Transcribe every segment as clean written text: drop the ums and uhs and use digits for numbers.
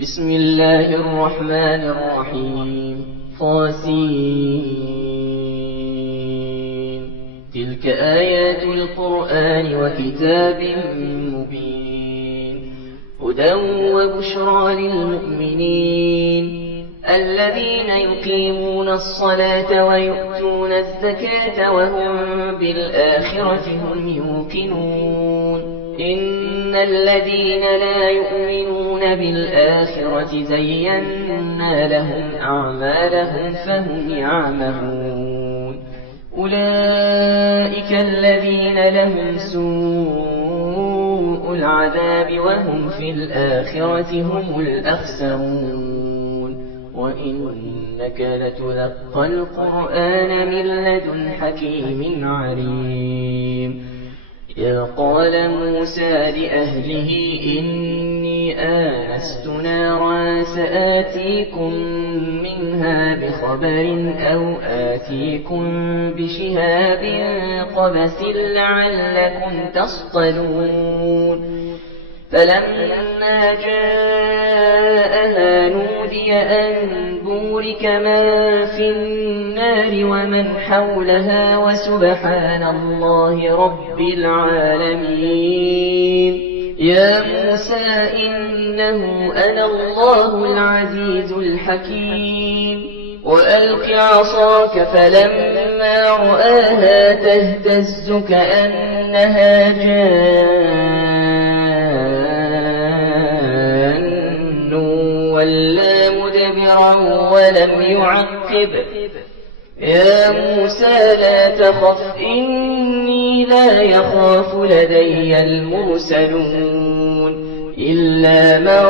بسم الله الرحمن الرحيم طاسين تلك آيات القرآن وكتاب مبين هدى وبشرى للمؤمنين الذين يقيمون الصلاة ويؤتون الزكاة وهم بالآخرة هم يوقنون إن الذين لا يؤمنون بالآخرة زينا لهم أعمالهم فهم يعمهون أولئك الذين لهم سوء العذاب وهم في الآخرة هم الأخسرون وإنك لتلقى القرآن من لدن حكيم عليم إذ قال موسى لأهله إني آنست نارا سآتيكم منها بخبر أو آتيكم بشهاب قبس لعلكم تصطلون فلما جاءها نودي أن بورك من في النار ومن حولها وسبحان الله رب العالمين يا موسى إنه أنا الله العزيز الحكيم وألق عصاك فلما رآها تهتز كأنها جان ولا مدبرا ولم يعقب يا موسى لا تخف إني لا يخاف لدي المرسلون إلا من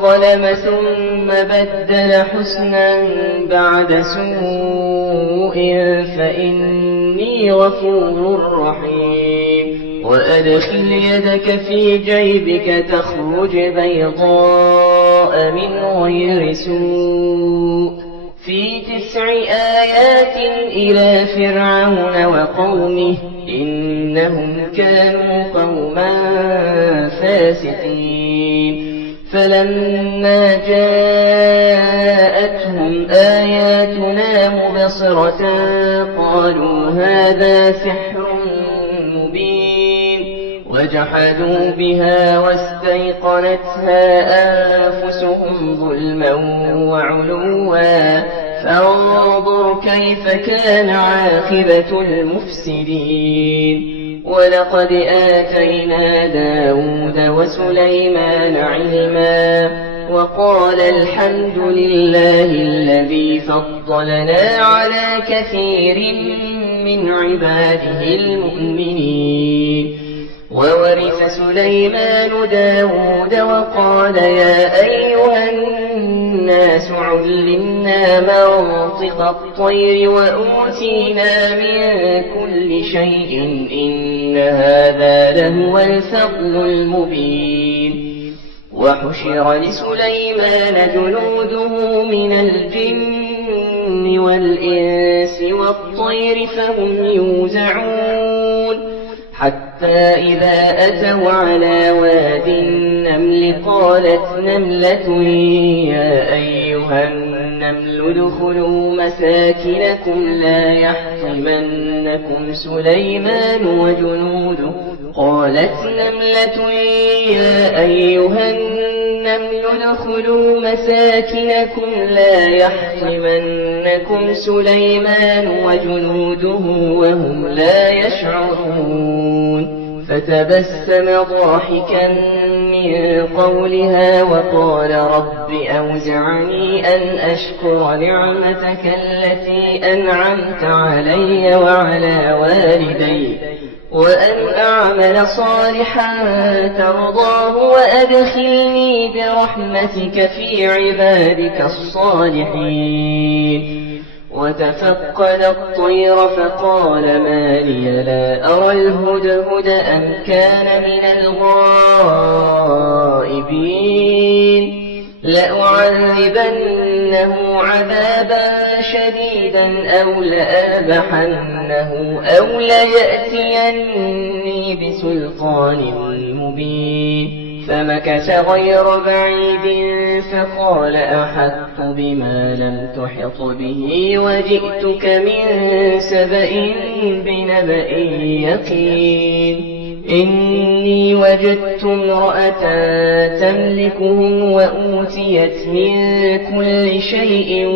ظلم ثم بدل حسنا بعد سوء فإني غفور رحيم وأدخل يدك في جيبك تخرج بيضاء من غير سوء في 9 آيات إلى فرعون وقومه إنهم كانوا قوما فاسقين فلما جاءتهم آياتنا مبصرة قالوا هذا سحر مبين وجحدوا بها واستيقنتها أنفسهم ظلما وعلوا فانظر كيف كان عاقبة المفسدين ولقد آتينا داود وسليمان علما وقال الحمد لله الذي فضلنا على كثير من عباده المؤمنين وورث سليمان داود وقال يا أيها الناس علمنا منطق الطير وأوتينا من كل شيء إن هذا لهو الفضل المبين وحشر لسليمان جنوده من الجن والإنس والطير فهم يوزعون حتى إذا أتوا على واد النمل قالت نملة يا أيها النمل ادخلوا مساكنكم لا يحطمنكم سليمان وجنوده قالت نملة يا أيها النمل ادخلوا مساكنكم لا يحطمنكم سليمان وجنوده وهم لا يشعرون فتبسم ضاحكا من قولها وقال رب أوزعني أن أشكر نعمتك التي أنعمت علي وعلى والدي وأن أعمل صالحا ترضاه وأدخلني برحمتك في عبادك الصالحين وتفقد الطير فقال ما لي لا أرى الهدهد أم كان من الغائبين لأعذبنه عذابا شديدا أو لأذبحنه أو ليأتيني بسلطان مبين فمكث غير بعيد فقال أحطت بما لم تحط به وجئتك من سبأ بنبأ يقين إني وجدت امرأة تملكهم وأوتيت من كل شيء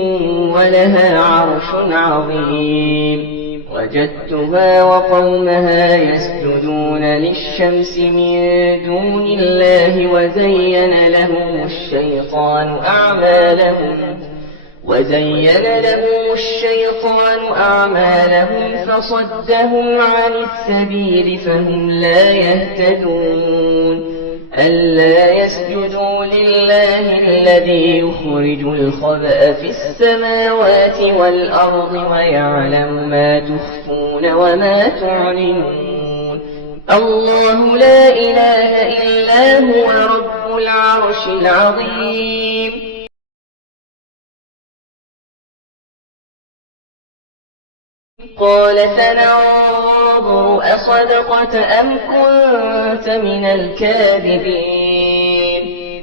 ولها عرش عظيم وجدتها وقومها يسجدون للشمس من دون الله وزين لهم الشيطان أعمالهم فصدهم عن السبيل فهم لا يهتدون ألا يسجدوا لله الذي يخرج الخبأ في السماوات والأرض ويعلم ما تخفون وما تعلنون الله لا إله إلا هو رب العرش العظيم قال سننظر أصدقت أم كنت من الكاذبين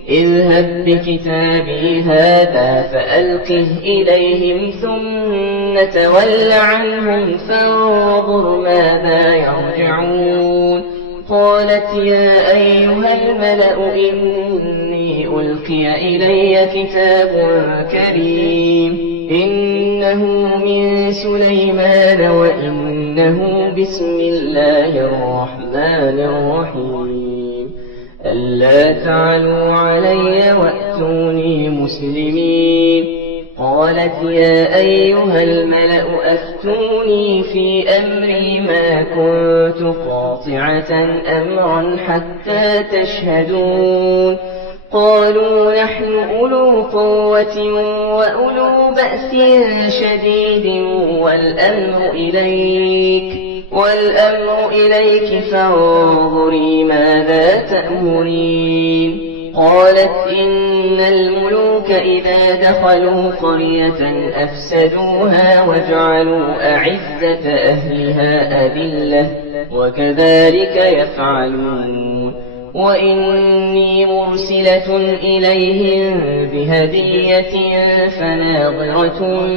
اذهب بكتابي هذا فألقه إليهم ثم تول عنهم فانظر ماذا يرجعون قالت يا أيها الملأ إني ألقي إلي كتاب كريم إنه من سليمان وإنه بسم الله الرحمن الرحيم ألا تعلوا علي وأتوني مسلمين قالت يا أيها الملأ أفتوني في أمري ما كنت قاطعة أمرا حتى تشهدون قالوا نحن أولو قوة وأولو بأس شديد والأمر إليك فانظري ماذا تأمرين قالت إن الملوك إذا دخلوا قرية أفسدوها وجعلوا أعزة أهلها أذلة وكذلك يفعلون وإني مرسلة إليهم بهدية فناظرة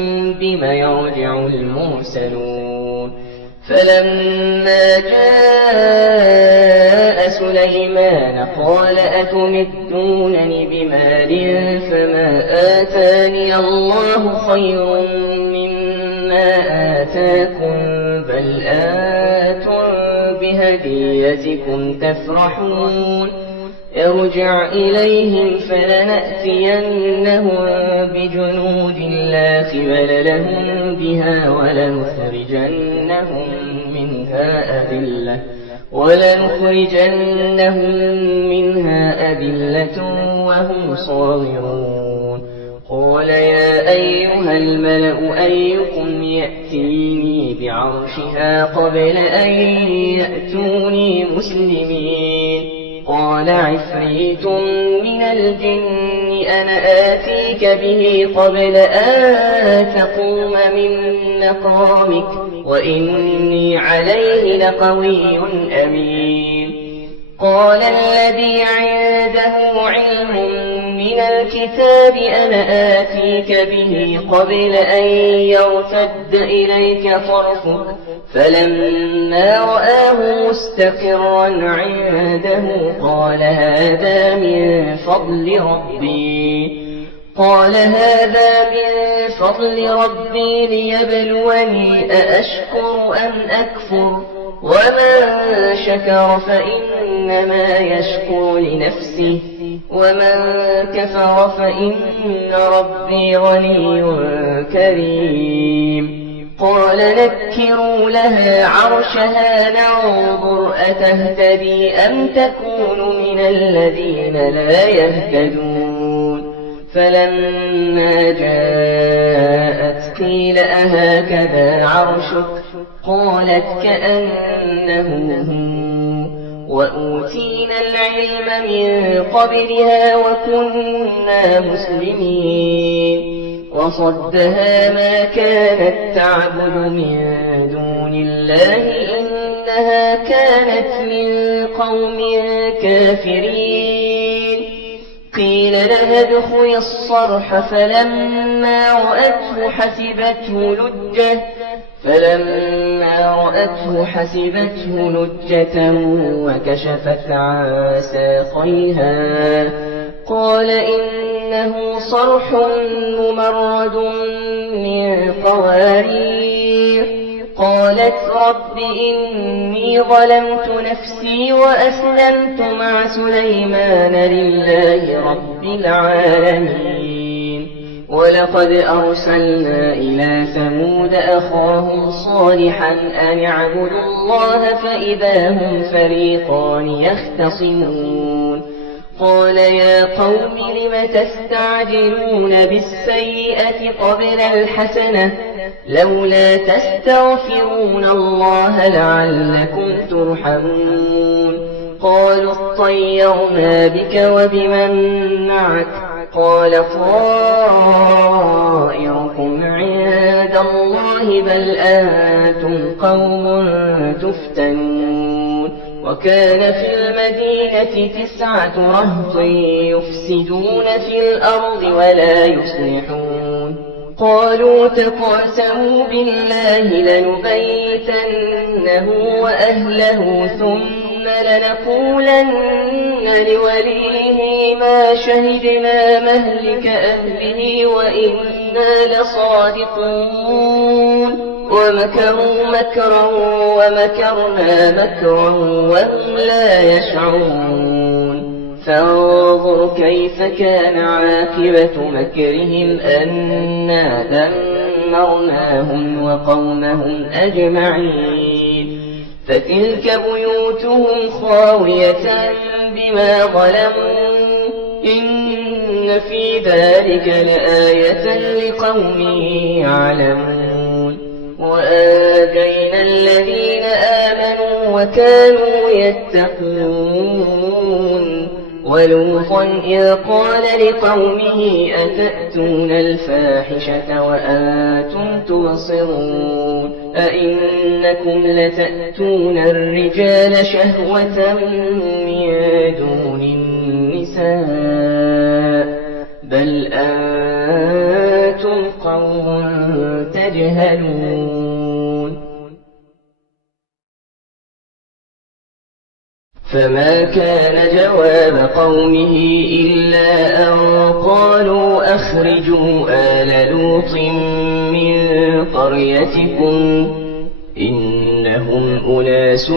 بما يرجع المرسلون فلما جاء سليمان قال أتمدونني بمال فما آتاني الله خير مما آتاكم بل أنتم بهديتكم تفرحون ارجع إليهم فلنأتينهم بجنود لا قبل لهم بها ولنخرجنهم منها أذلة وهم صاغرون قال يا أيها الملأ أيكم يأتيني بعرشها قبل أن يأتوني مسلمين قال عفريت من الجن أنا آتيك به قبل أن تقوم من مقامك وإني عليه لقوي أمين قال الذي عنده علم من الكتاب أنا آتيك به قبل أن يرتد إليك طرفك فلما رآه مستقرا عنده قال هذا من فضل ربي ليبلوني أأشكر أم أكفر ومن شكر فإنما يشكر لنفسه ومن كفر فإن ربي غني كريم قال نكروا لها عرشها ننظر أتهتدي أم تكون من الذين لا يهتدون فلما جاءت قيل أهكذا عرشك قالت كأنه هو وأوتينا العلم من قبلها وكنا مسلمين وصدها ما كانت تعبد من دون الله إنها كانت من قوم كافرين قيل لها ادخلي الصرح فلما رأته حسبته لجة وكشفت عن ساقيها قال إنه صرح ممرد من قوارير قالت رب إني ظلمت نفسي وأسلمت مع سليمان لله رب العالمين ولقد أرسلنا إلى ثمود أخاهم صالحا أن اعبدوا الله فإذا هم فريقان يختصمون قال يا قوم لم تستعجلون بالسيئة قبل الحسنة لولا تستغفرون الله لعلكم ترحمون قالوا اطيرنا بك وبمن معك قال طائركم عند الله بل أنتم قوم تفتنون وكان في المدينة 9 رهط يفسدون في الأرض ولا يصلحون قالوا تقاسموا بالله لنبيتنه وأهله ثم لنقولن لوليه ما شهدنا مهلك أهله وإنا لصادقون ومكروا مكرا ومكرنا مكرا وهم لا يشعرون فانظر كيف كان عاقبة مكرهم أنا دمرناهم وقومهم أجمعين فتلك بيوتهم خاوية بما ظلموا إن في ذلك لآية لقوم يعلمون وآتينا الذين آمنوا وكانوا يتقون ولوطا إذ قال لقومه أتأتون الفاحشة وأنتم تبصرون أئنكم لتأتون الرجال شهوة من دون النساء بل أنتم قوم تجهلون فما كان جواب قومه إلا أن قالوا أخرجوا آل لوط من قريتكم إنهم أناس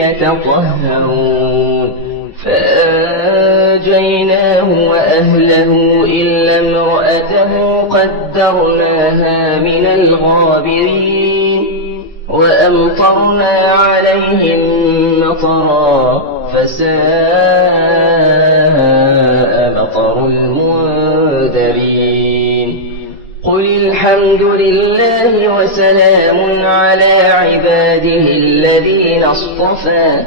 يتطهرون فأنجيناه وأهله إلا امرأته قدرناها من الغابرين وأمطرنا عليهم مطرا فساء مطر المنذرين قل الحمد لله وسلام على عباده الذين اصطفى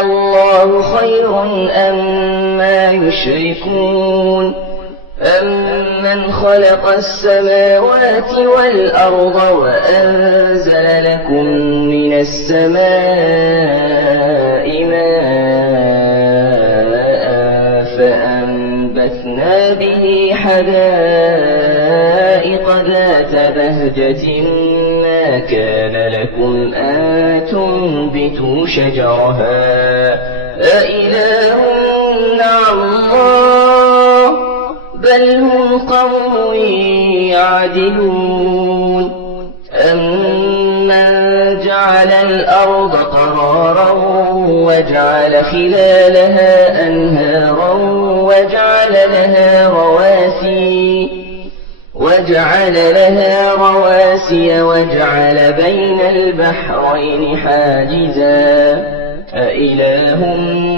الله خير أما يشركون أمن خلق السماوات والأرض وأنزل لكم من السماء ماء فأنبتنا به حدائق ذات بهجة ما كان لكم أن تنبتوا شجرها أإله مع الله بل هم قوم يعدلون أمن جعل الأرض قرارا وجعل خلالها أنهارا وجعل لها رواسي وجعل بين البحرين حاجزا أإله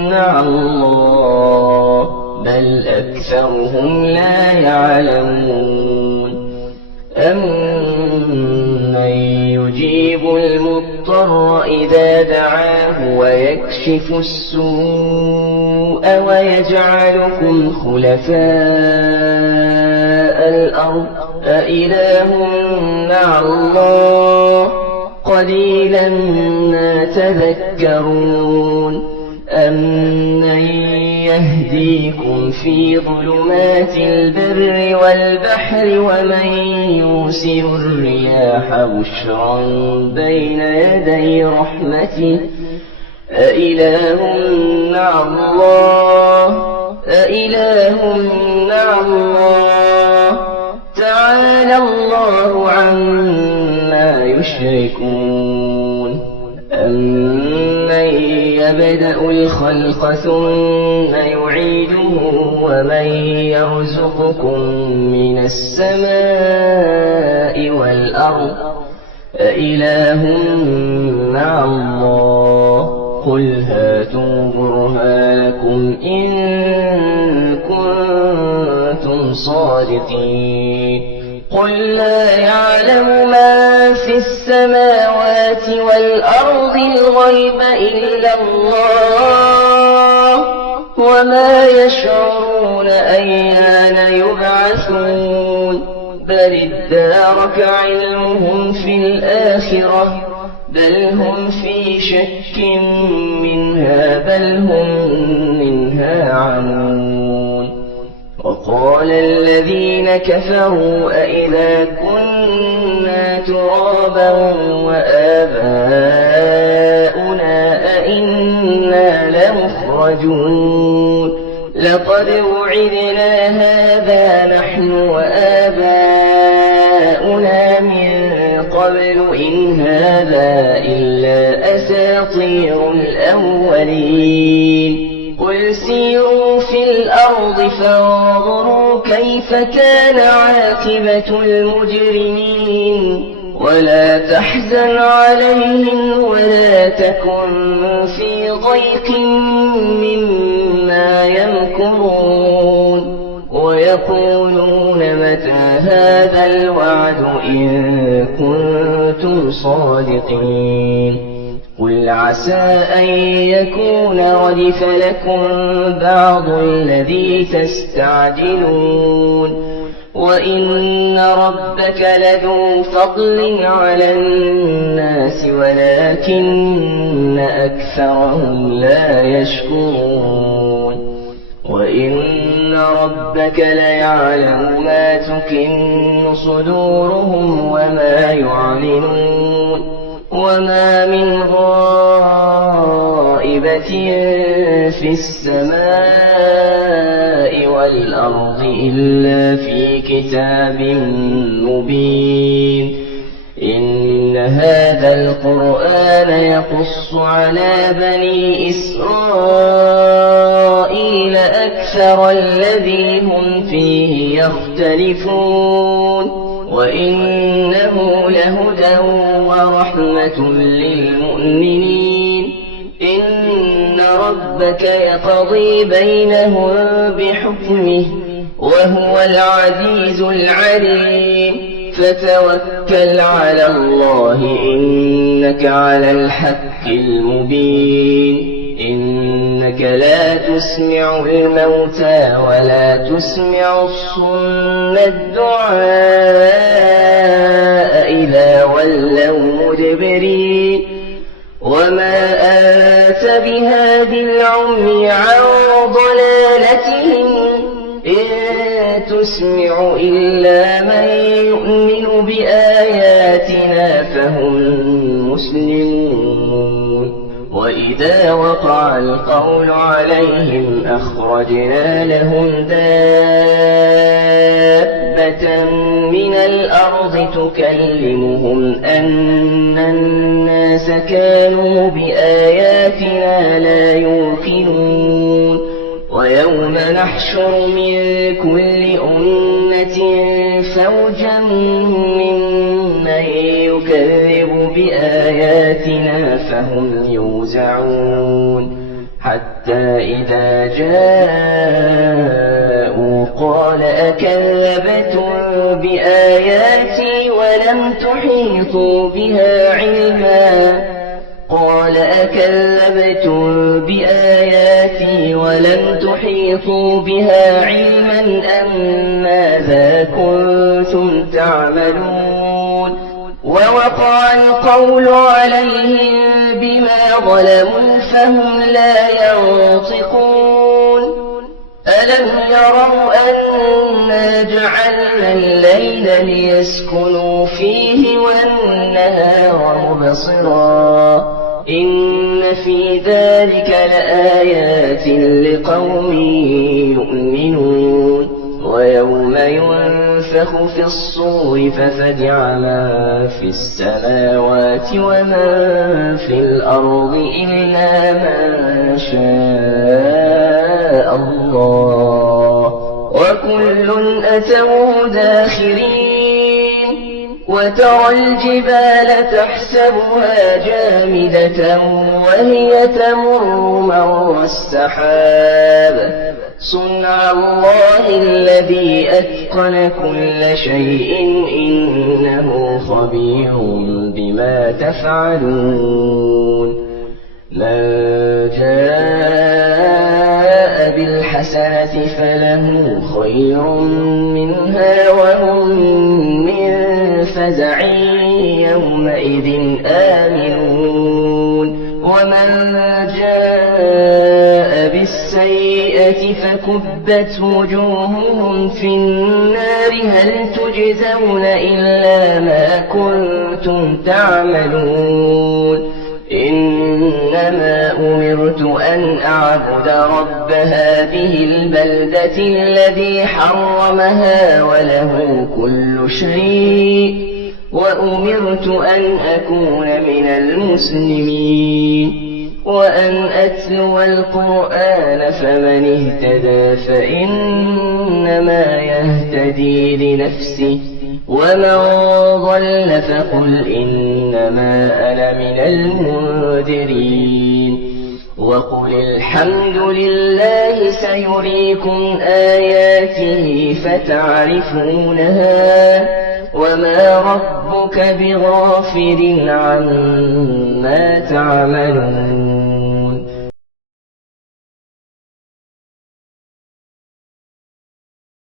مع الله بل أكثرهم لا يعلمون أمن يجيب المضطر إذا دعاه ويكشف السوء ويجعلكم خلفاء الأرض أإله مع الله قليلا ما تذكرون أمن يهدي يهديكم في ظلمات البر والبحر ومن يرسل الرياح بشرا بين يدي رحمته أإله مع الله تعالى الله عما يشركون أمن يبدأ الخلق ثم يعيده ومن يرزقكم من السماء والأرض أإله مع الله قل هاتوا برهانكم إن كنتم صادقين قل لا يعلم من في السماوات والأرض الغيب إلا الله وما يشعرون أيان يبعثون بل ادارك علمهم في الآخرة بل هم في شك منها بل هم منها عمون وقال الذين كفروا أئذا كنا ترابا وآباؤنا أئنا لمخرجون لقد وعدنا هذا نحن وآباؤنا من قبل إن هذا إلا أساطير الأولين قل سيروا في الأرض فانظروا كيف كان عاقبة المجرمين ولا تحزن عليهم ولا تكن في ضيق مما يمكرون ويقولون متى هذا الوعد إن كنتم صادقين قل عسى أن يكون ردف لكم بعض الذي تستعجلون وإن ربك لذو فضل على الناس ولكن أكثرهم لا يشكرون وإن ربك ليعلم ما تكن صدورهم وما يعلنون وما من غائبة في السماء والأرض إلا في كتاب مبين إن هذا القرآن يقص على بني إسرائيل أكثر الذي هم فيه يختلفون وإنه لهدى ورحمة للمؤمنين إن ربك يقضي بينهم بحكمه وهو العزيز العليم فتوكل على الله إنك على الحق المبين إنك لا تسمع الموتى ولا تسمع الصم الدعاء إذا ولوا مدبرين وما أنت بهاد العمي عن ضلالتهم إن تسمع إلا من يؤمن بآياتنا فهم مسلمون وإذا وقع القول عليهم أخرجنا لهم دابة من الأرض تكلمهم أن الناس كانوا بآياتنا لا يوقنون ويوم نحشر من كل أمة فوجا ممن يكذب بآياتنا فهم يوزعون حتى إذا جاءوا قال أكذبتم بآياتي ولم تحيطوا بها علما قال أكذبتم بآياتي ولم تحيطوا بها علما أم ماذا كنتم تعملون ووقع القول عليهم بما ظلموا فهم لا ينطقون ألم يروا أنا جعلنا الليل ليسكنوا فيه والنهار مبصرا إن في ذلك لآيات لقوم يؤمنون ويوم ينفخ في الصور ففزع من في السماوات ومن في الأرض إلا من شاء الله وكل أتوه داخرين وترى الجبال تحسبها جامدة وهي تمر مر السحاب صنع الله الذي أتقن كل شيء إنه خبير بما تفعلون من جاء بالحسنة فله خير منها وهم من فزع يومئذ آمنون ومن جاء بالسيئة فكبت وجوههم في النار هل تجزون إلا ما كنتم تعملون إنما أمرت أن أعبد رب هذه البلدة الذي حرمها وله كل شيء وأمرت أن أكون من المسلمين وأن أتلو القرآن فمن اهتدى فإنما يهتدي لنفسه ومن ضل فقل إنما أنا من المنذرين وقل الحمد لله سيريكم آياته فتعرفونها وما ربك بغافل عما تعملون